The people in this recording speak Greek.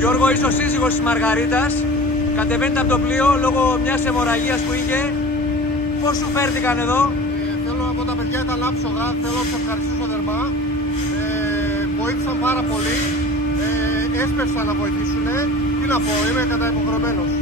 Γιώργο, είσαι ο σύζυγος της Μαργαρίτας. Κατεβαίνετε από το πλοίο λόγω μιας αιμορραγίας που είχε. Πώς σου φέρθηκαν εδώ? Θέλω να πω, τα παιδιά ήταν άψογα. Θέλω να τους ευχαριστήσω θερμά. Βοήθησαν πάρα πολύ. Έσπευσαν να βοηθήσουν. Τι να πω, είμαι καταυποχρεωμένος.